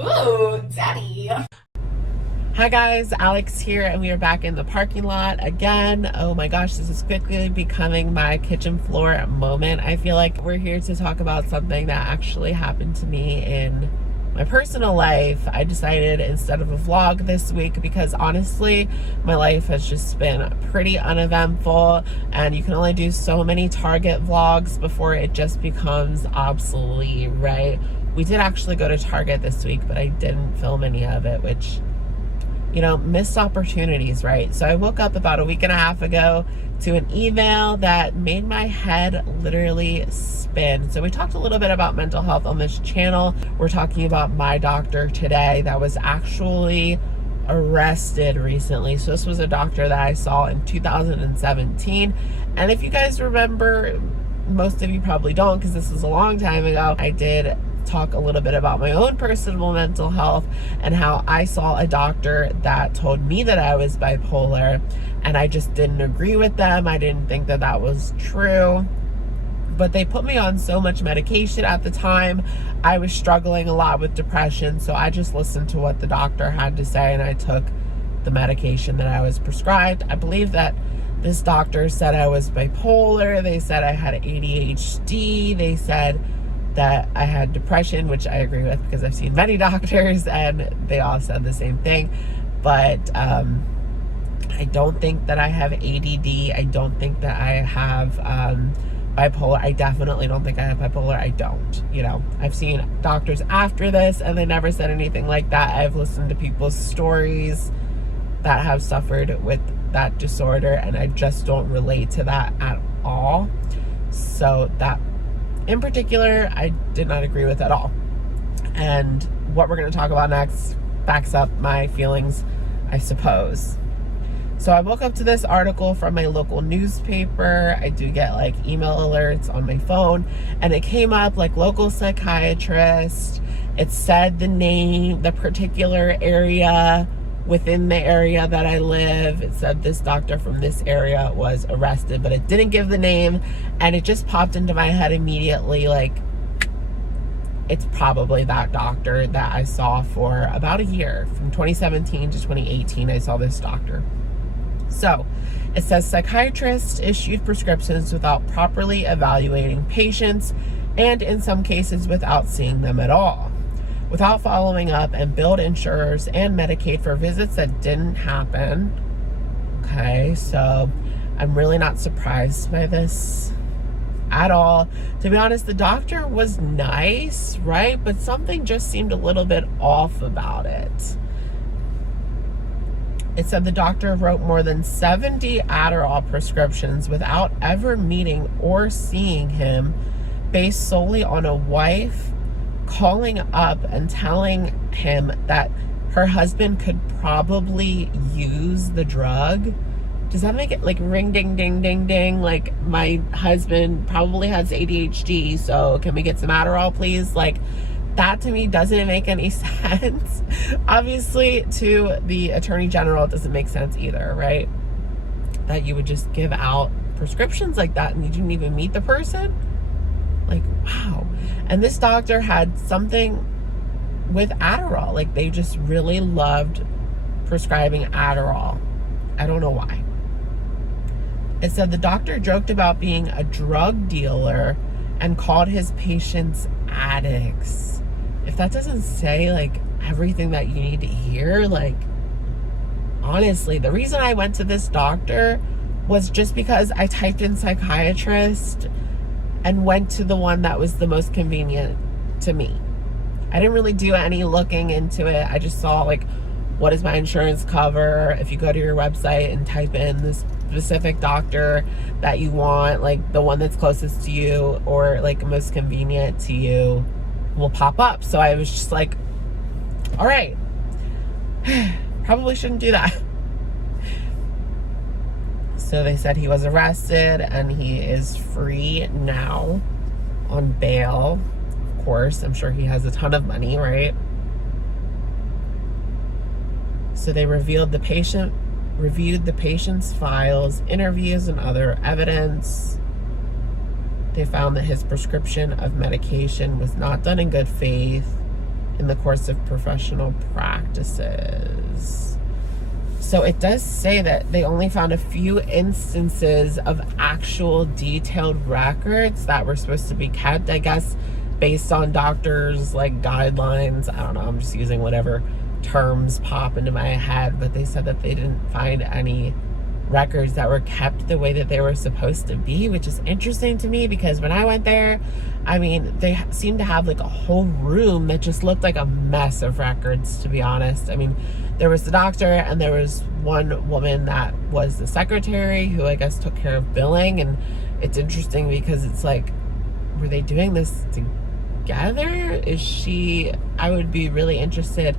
Ooh, daddy. Hi guys, Alex here, and we are back in the parking lot again. Oh my gosh, this is quickly becoming my kitchen floor moment. I feel like we're here to talk about something that actually happened to me in my personal life. I decided instead of a vlog this week because honestly, my life has just been pretty uneventful, and you can only do so many Target vlogs before it just becomes obsolete, right? We did actually go to Target this week, but I didn't film any of it, which, you know, missed opportunities, right? So I woke up about a week and a half ago to an email that made my head literally spin. So we talked a little bit about mental health on this channel. We're talking about my doctor today that was actually arrested recently. So this was a doctor that I saw in 2017. And if you guys remember, most of you probably don't because this was a long time ago, I did talk a little bit about my own personal mental health and how I saw a doctor that told me that I was bipolar, and I just didn't agree with them. I didn't think that that was true, but they put me on so much medication at the time. I was struggling a lot with depression, so I just listened to what the doctor had to say and I took the medication that I was prescribed. I believe that this doctor said I was bipolar. They said I had ADHD. They said that I had depression, which I agree with because I've seen many doctors and they all said the same thing. But I don't think that I have ADD. I don't think that I have bipolar. I definitely don't think I have bipolar. I don't. You know, I've seen doctors after this and they never said anything like that. I've listened to people's stories that have suffered with that disorder, and I just don't relate to that at all. So that in particular, I did not agree with at all. And what we're going to talk about next backs up my feelings, I suppose. So I woke up to this article from my local newspaper. I do get like email alerts on my phone, and it came up like local psychiatrist. It said the name, the particular area within the area that I live. It said this doctor from this area was arrested, but it didn't give the name, and it just popped into my head immediately like it's probably that doctor that I saw for about a year. From 2017 to 2018, I saw this doctor. So it says psychiatrists issued prescriptions without properly evaluating patients, and in some cases without seeing them at all, without following up, and billed insurers and Medicaid for visits that didn't happen. Okay, so I'm really not surprised by this at all. To be honest, the doctor was nice, right? But something just seemed a little bit off about it. It said the doctor wrote more than 70 Adderall prescriptions without ever meeting or seeing him, based solely on a wife calling up and telling him that her husband could probably use the drug. Does that make it like ring ding ding ding ding, like my husband probably has ADHD, so can we get some Adderall please? Like, that to me doesn't make any sense. Obviously to the attorney general it doesn't make sense either, right? That you would just give out prescriptions like that and you didn't even meet the person. Like, wow. And this doctor had something with Adderall. Like, they just really loved prescribing Adderall. I don't know why. It said the doctor joked about being a drug dealer and called his patients addicts. If that doesn't say, like, everything that you need to hear, like, honestly, the reason I went to this doctor was just because I typed in psychiatrist and went to the one that was the most convenient to me. I didn't really do any looking into it. I just saw like, what does my insurance cover? If you go to your website and type in this specific doctor that you want, like the one that's closest to you or like most convenient to you will pop up. So I was just like, all right, probably shouldn't do that. So they said he was arrested and he is free now on bail. Of course, I'm sure he has a ton of money, right? So they reviewed the patient's files, interviews, and other evidence. They found that his prescription of medication was not done in good faith in the course of professional practices. So it does say that they only found a few instances of actual detailed records that were supposed to be kept, I guess, based on doctors' like guidelines. I don't know, I'm just using whatever terms pop into my head, but they said that they didn't find any records that were kept the way that they were supposed to be, which is interesting to me because when I went there, I mean, they seemed to have like a whole room that just looked like a mess of records, to be honest. I mean, there was the doctor and there was one woman that was the secretary who I guess took care of billing. And it's interesting because it's like, were they doing this together? I would be really interested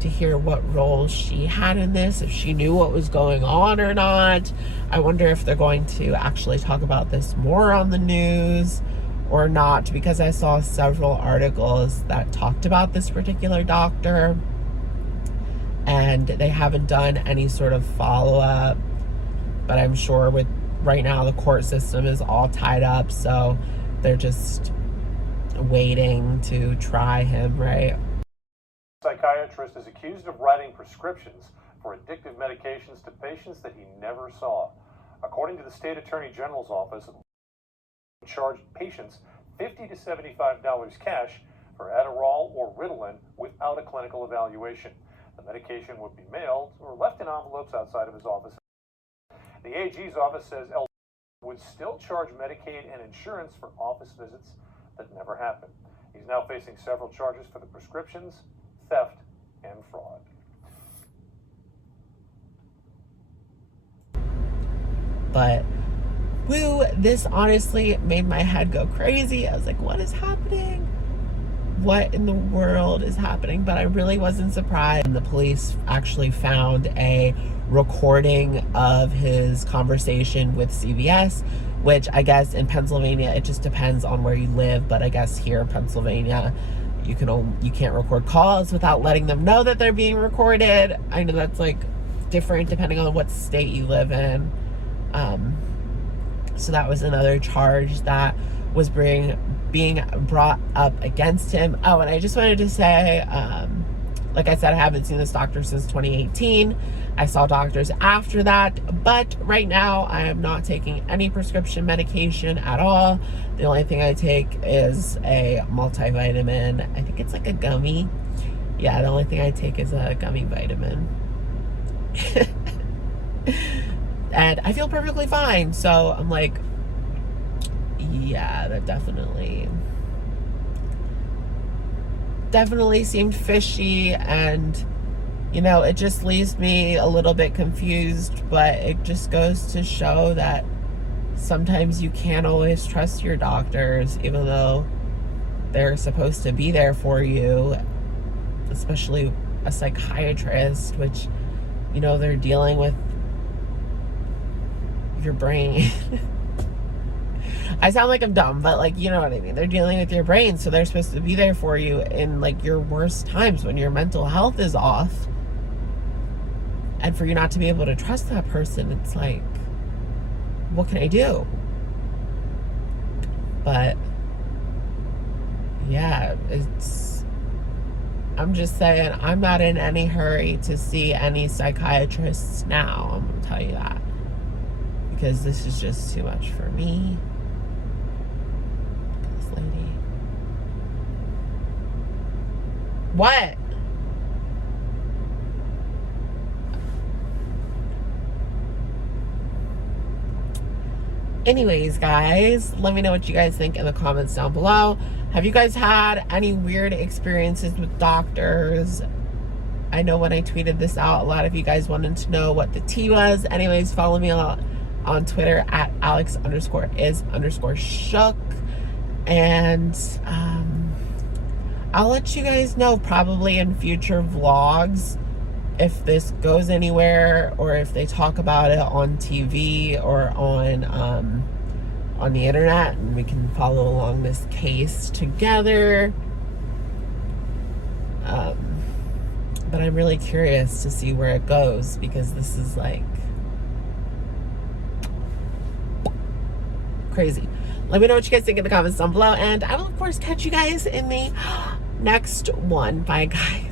to hear what role she had in this, if she knew what was going on or not. I wonder if they're going to actually talk about this more on the news or not, because I saw several articles that talked about this particular doctor and they haven't done any sort of follow-up. But I'm sure with right now the court system is all tied up, so they're just waiting to try him, right? Psychiatrist is accused of writing prescriptions for addictive medications to patients that he never saw. According to the state attorney general's office, charged patients $50 to $75 cash for Adderall or Ritalin without a clinical evaluation. The medication would be mailed or left in envelopes outside of his office. The AG's office says L would still charge Medicaid and insurance for office visits that never happened. He's now facing several charges for the prescriptions, theft, and fraud. But woo, this honestly made my head go crazy. I was like, what is happening? What in the world is happening? But I really wasn't surprised. And the police actually found a recording of his conversation with CVS, which I guess in Pennsylvania, it just depends on where you live. But I guess here in Pennsylvania, you can't record calls without letting them know that they're being recorded. I know that's like different depending on what state you live in. So that was another charge that was being brought up against him. Oh, and I just wanted to say, like I said, I haven't seen this doctor since 2018. I saw doctors after that, but right now I am not taking any prescription medication at all. The only thing I take is a multivitamin. I think it's like a gummy. Yeah, the only thing I take is a gummy vitamin. And I feel perfectly fine. So I'm like, yeah, that definitely seemed fishy. And you know, it just leaves me a little bit confused, but it just goes to show that sometimes you can't always trust your doctors, even though they're supposed to be there for you, especially a psychiatrist, which, you know, they're dealing with your brain. I sound like I'm dumb, but like, you know what I mean? They're dealing with your brain, so they're supposed to be there for you in like your worst times when your mental health is off. And for you not to be able to trust that person, it's like, what can I do? But yeah, I'm just saying, I'm not in any hurry to see any psychiatrists now. I'm gonna tell you that, because this is just too much for me. This lady. What? Anyways, guys, let me know what you guys think in the comments down below. Have you guys had any weird experiences with doctors? I know when I tweeted this out, a lot of you guys wanted to know what the tea was. Anyways, follow me on Twitter at Alex_is_shook. And I'll let you guys know probably in future vlogs if this goes anywhere, or if they talk about it on TV or on the internet, and we can follow along this case together. But I'm really curious to see where it goes, because this is like crazy. Let me know what you guys think in the comments down below, and I will of course catch you guys in the Next one. Bye, guys.